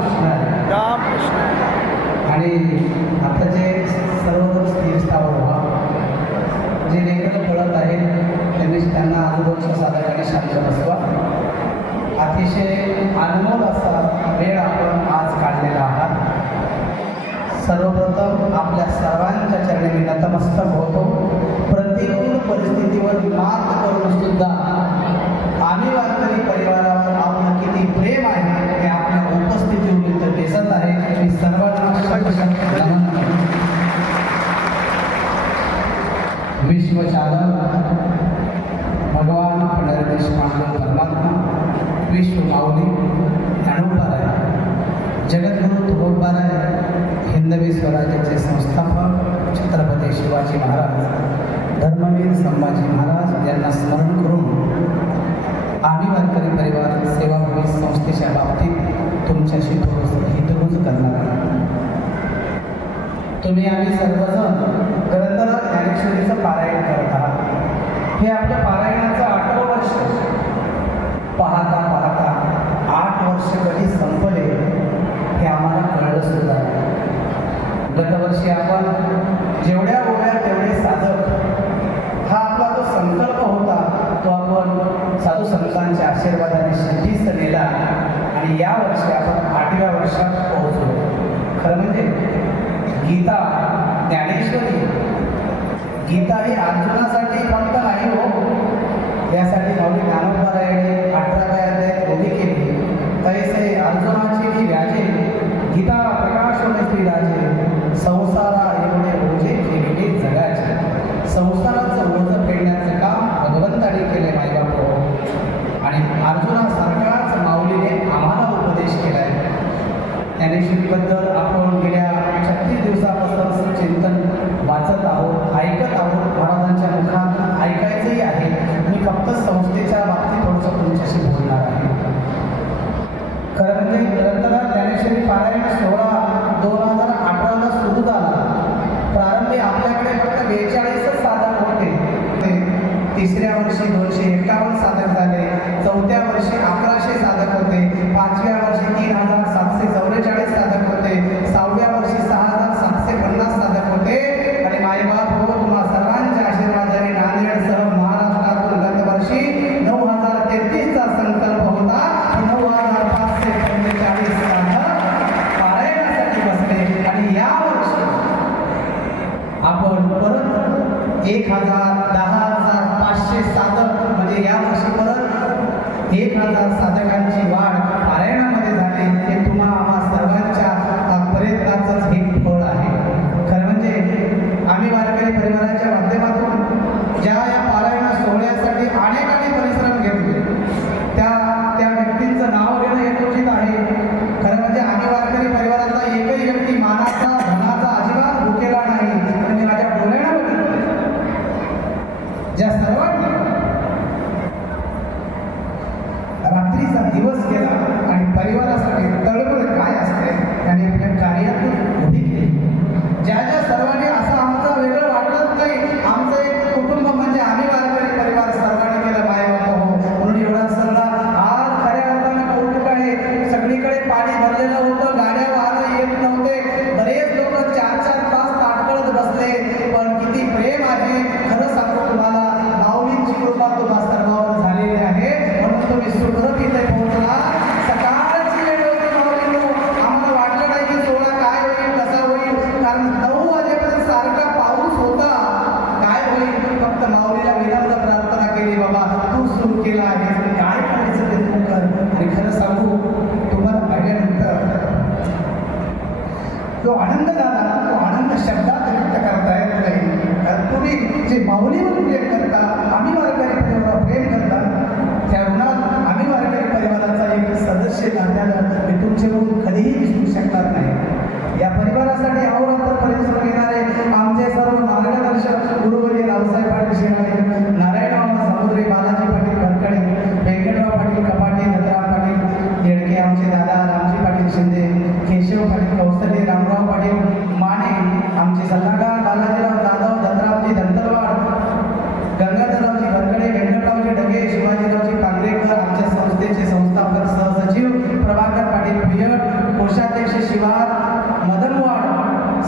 रामकृष्ण हरी. रामकृष्ण आणि आता जे सर्व स्थिर स्थावर व्हा जे लेकरं पळत आहेत त्यांनी त्यांना आजूबाजूच्या साधकाने शांत बसवा. अतिशय अनमोल असा वेळ आपण आज काढलेला आहात. सर्वप्रथम आपल्या सर्वांच्या चरणी मी नतमस्तक होतो. प्रतिकूल परिस्थितीवर मात करून सुद्धा विश्वशालन भगवान पंढरीदेश पांडव परमात्मा विश्व माऊली ज्ञानोबाराय जगद्गुरु तुकोबाराय हिंदवी स्वराज्याचे संस्थापक छत्रपती शिवाजी महाराज धर्मवीर संभाजी महाराज यांना स्मरण करून आम्ही वारकरी परिवार सेवाभावी संस्थेच्या बाबतीत तुमच्याशी थोडंसं हितगुज करणार तुम्ही आम्ही सर्वजण ज्ञानेश्वरीचं पारायण करत आहात. हे आपल्या पारायणाचं आठवं वर्ष. पाहता पाहता आठ वर्ष कधी संपले हे आम्हाला कळलं सुद्धा गतवर्षी आपण जेवढ्या ओव्या तेवढे साधक हा आपला जो संकल्प होता तो आपण साधू संतांच्या आशीर्वादाने सिद्धीस नेला आणि या वर्षी आपण आठव्या वर्षात पोहोचलो. खरं म्हणजे गीता ज्ञानेश्वरी गीता ही अर्जुनासाठी फक्त नाही हो. यासाठी माऊली ज्ञानोबारायाने अठराव्या अध्यायात उभी केली. तैसे अर्जुनाची जी व्याजे गीता प्रकाश श्री राजे संसारा एवढे ओझे केलेले जगाचे. संसाराचं ओझं फेडण्याचं काम भगवंताने केले मायबाप हो. आणि अर्जुनासारखाच माऊलीने आम्हाला उपदेश केलाय. ज्ञानेश्वरीबद्दल एक हजार दहा हजार पाचशे साधक म्हणजे या वर्षी परत एक हजार साधकांची वाढ पारायणामध्ये झाली हे तुम्हा आम्हा सर्वांच्या अ, प्रयत्नाचंच हे फळ आहे खरं म्हणजे आम्ही वारकरी परिवाराच्या माध्यमातून ज्या या पारायण सोहळ्यासाठी अनेकांनी परिश्रम घेतले त्या त्या व्यक्तींचं नाव घेणं यथोचित आहे खरं म्हणजे आम्ही वारकरी परिवारातला एकही व्यक्ती मानाचा धनाचा अजिबात भुकेला नाही आणि मी माझ्या डोळ्यानं बघितलं ज्या सर्वांनी रात्रीचा दिवस केला आणि परिवारासाठी तळमळ काय असते त्याने आपल्या कार्यातून उभी केली ज्या ज्या सर्वांनी असं आमचं वेगळं वाटत नाही आमचं एक कुटुंब म्हणजे आम्ही वारकरी परिवार सर्वांनी केलं माय बाबा हो म्हणून एवढा सल्ला आज खऱ्या अर्थानं कौतुक आहे सगळीकडे पाणी भरलेलं होतं गाड्या वाहनं येत नव्हते बरेच लोक चार चार तास ताटकळत बसले पण किती प्रेम आहे खरं सांगतो तुम्हाला माऊलींची कृपा तुम्हा सर्वांवर झालेली आहे म्हणून तुम्ही सुखरूप इथे पोहोचला सकाळची वेळ होती माऊलींनो आम्हाला वाटलं नाही की सोहळा काय होईल कसा होईल कारण नऊ वाजेपर्यंत सारखा पाऊस होता काय होईल फक्त माऊलीला विनम्र प्रार्थना केली बाबा तू सुरू केला आहे काय करायचं ते तू कर आणि खरं सांगू तुम्हाला पाहिल्यानंतर जो आनंद झाला तो आनंद शब्दात व्यक्त करता येत नाही. कारण तुम्ही जे माऊलीवर प्रेम करता आम्ही वारकरी परिवारावर प्रेम करता त्या ऋणात आम्ही वारकरी परिवाराचा एक सदस्य नात्यानं मी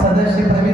graça, Deus tem para mim.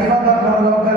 arriba,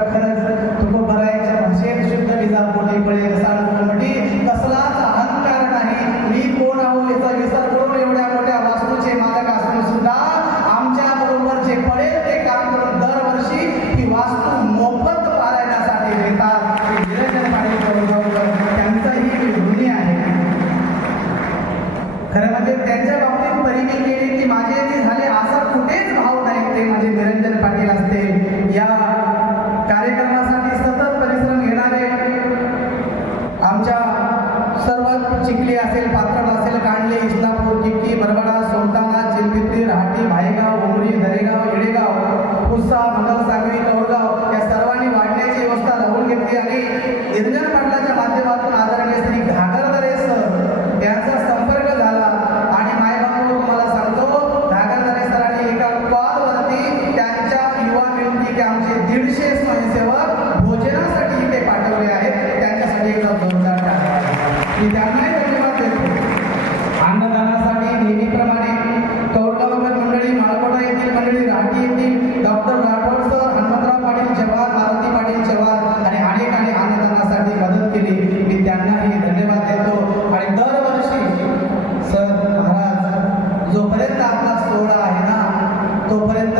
Yeah, they जोपर्यंत आपला सोहळा आहे ना तोपर्यंत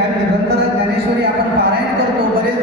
ज्ञान ग्रंथ ज्ञानेश्वरी आपण पारायण करतो बरेच